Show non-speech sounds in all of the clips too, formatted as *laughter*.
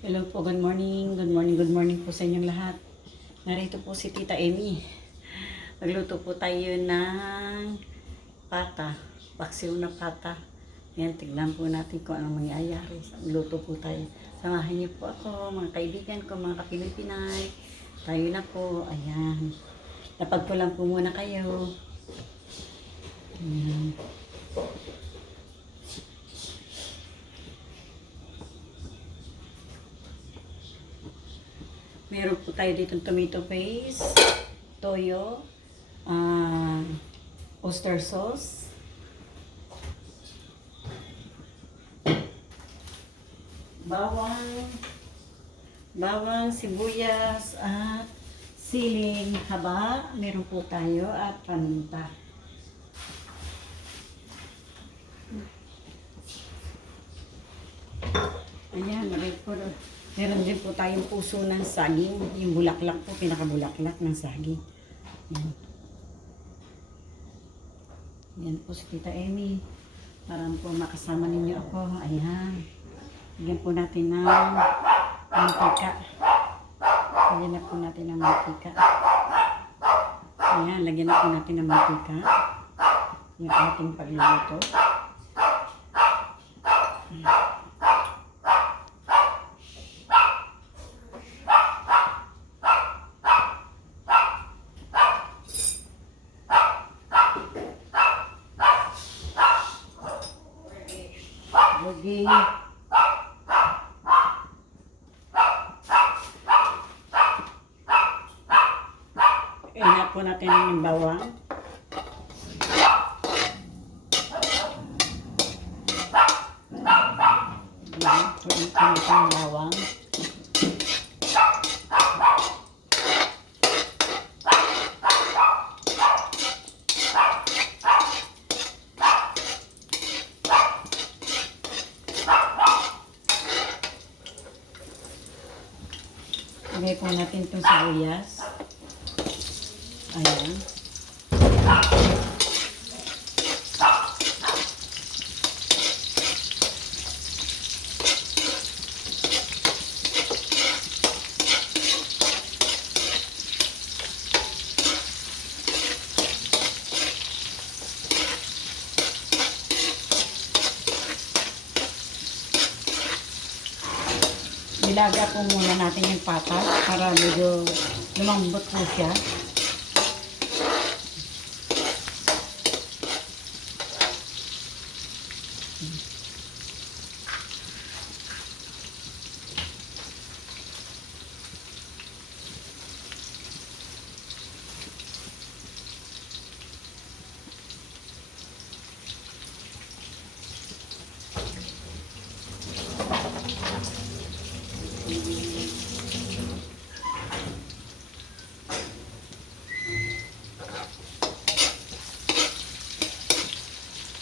Hello po, good morning, good morning, good morning po sa inyong lahat. Narito po si Tita Amy. Magluto po tayo ng pata, paksiw na pata. Yan, tignan po natin kung anong mangyayari. Magluto po tayo. Samahan niyo po ako, mga kaibigan ko, mga kapinay-pinay. Tayo na po, ayan. Lapag ko lang po muna kayo. Ayan. Meron po tayo dito tomato paste, toyo, ah, oyster sauce, bawang, bawang, sibuyas, at siling haba. Meron po tayo at paminta. Ayan, meron po, meron din po tayong puso ng saging. Yung bulaklak po, pinakabulaklak ng saging. Yan. Yan po si Tita Amy. Para po makasama ninyo ako. Ayan. Lagyan po natin ng mantika. Lagyan na po natin ng mantika. Ayan, lagyan na po natin ng mantika. Yung ating pagluluto. Lagay. Kaya po natin yung bawang. Ayan, po natin yung bawang. Lagay po natin itong sibuyas. Ayan. Nilaga po muna natin yung patas para medyo lumambot po siya.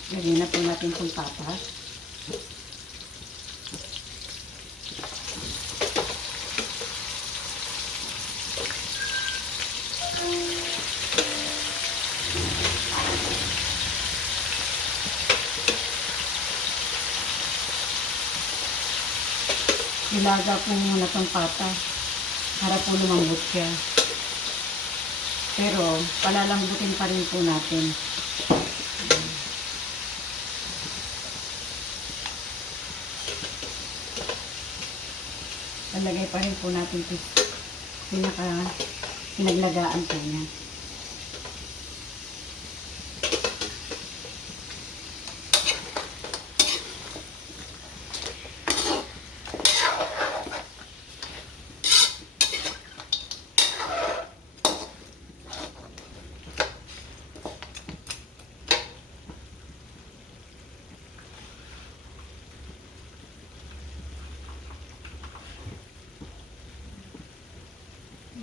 Lagyan na po natin itong patas. Ilaga po muna itong pata para po lumambot siya. Pero palalambutin pa rin po natin. Lalagay pa rin po natin ito pinaka pinaglagaan po niya.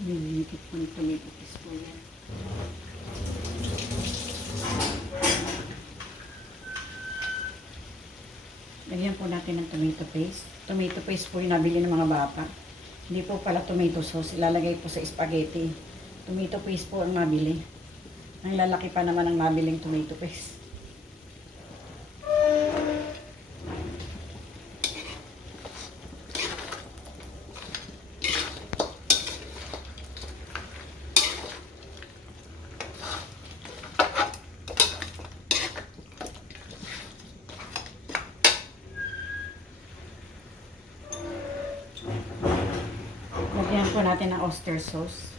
Nililikit po ng tomato paste po yan. Lagyan po natin ng tomato paste. Tomato paste po yung nabili ng mga bata. Hindi po pala tomato sauce. Ilalagay po sa spaghetti. Tomato paste po ang nabili. Ang lalaki pa naman ang nabiling tomato paste. Lagyan po natin ng oyster sauce.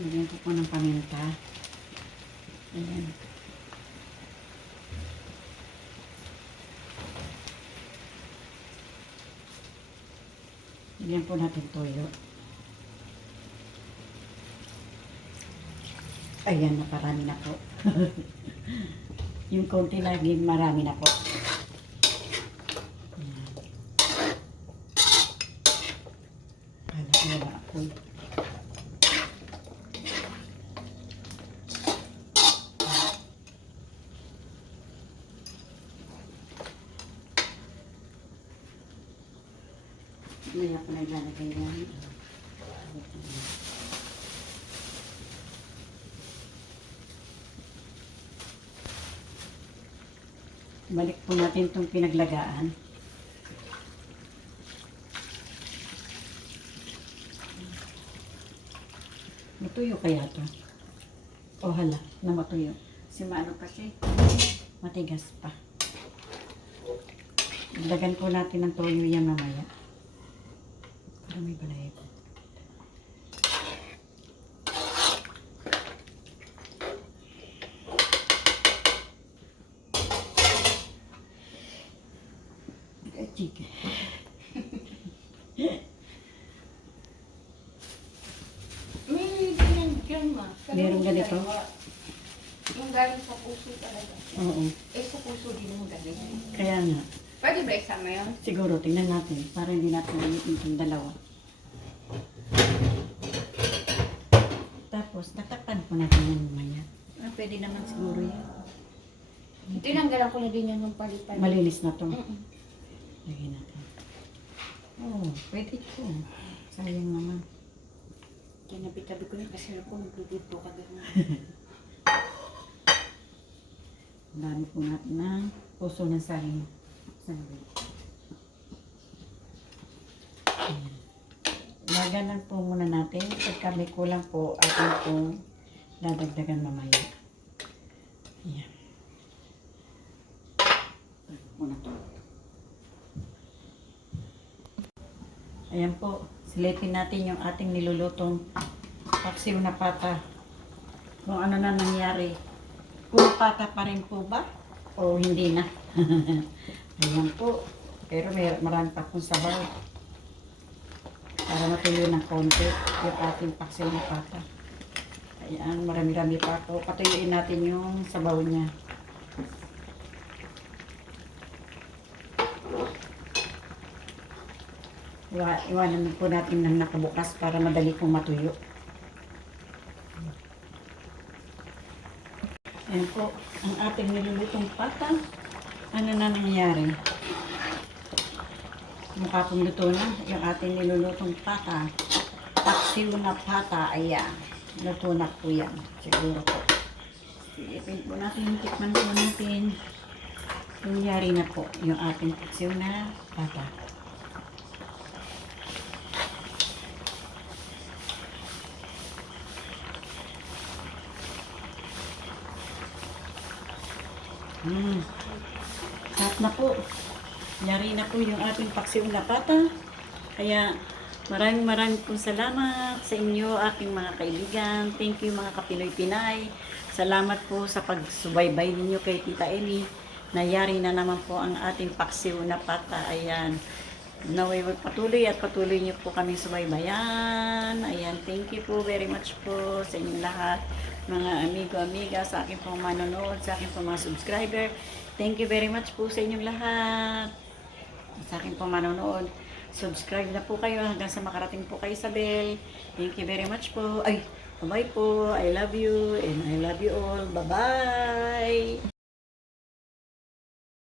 Lagyan ko po ng paminta. Ayan. Lagyan po natin toyo. Ayan, naparami na po. *laughs* Yung konti lagi, marami na po. Ayan. Kala ko wala ako. May ako naglalagay yan. Balik po natin itong pinaglagaan. Matuyo kaya to? O hala, na matuyo. Si Mano kasi, matigas pa. Dagan po natin ng toyo yan mamaya. May balay. Eh. Sa Meron ganito? Yung galing sa puso talaga. Oo, Eh sa puso din mo galing. kaya nga. Pwede ba isama yun? Siguro, tingnan natin. Para hindi natin ulitin itong dalawa. Tapos, tatakpan po natin yan mamaya. Ah, pwede naman siguro yan. Tinanggalan ko na din yan ng palipan. Malinis na to. Mm-mm. Lagyan natin. Oo, oh, pwede ito. Sayang naman. Kinabitabi ko yun kasi ako nagluto ka. Ang dami po natin ng puso ng saging. Saging. Laganan po muna natin. Pagka may kulang po, atin pong dadagdagan mamaya. Ayan. Muna to. Ayan po. Silipin natin yung ating nilulutong paksiw na pata. Kung ano na nangyari. Kung pata pa rin po ba? O hindi na? *laughs* Ayan po. Pero may marami pa pong sabaw. Para matuloy ng konti yung ating paksiw na pata. Ayan, marami-rami pa po. Patuyuin natin yung sabaw niya. Iwa, iwanan po natin ng nakabukas para madali pong matuyo. Ayan po, ang ating nilulutong pata. Ano na nangyari? Mukha pong luto na yung ating nilulutong pata. Paksiw na pata, ayan. Luto na po yan. Siguro po. Silipin po natin, tikman po natin. Nangyari na po yung ating paksiw na pata. Hmm. Sarap na po. Yari na po yung ating paksiw na pata. Kaya maraming maraming po salamat sa inyo, aking mga kaibigan. Thank you mga Kapiloy Pinay. Salamat po sa pagsubaybay ninyo kay Tita Eli. Nayari na naman po ang ating paksiw na pata. Ayan. Naway patuloy at patuloy niyo po kami subaybayan. Ayan, thank you po very much po sa inyong lahat. Mga amigo, amiga, sa akin pong manonood, sa akin pong mga subscriber. Thank you very much po sa inyong lahat. Sa akin pong manonood. Subscribe na po kayo hanggang sa makarating po kayo sa bell. Thank you very much po. Ay, bye po. I love you and I love you all. Bye-bye.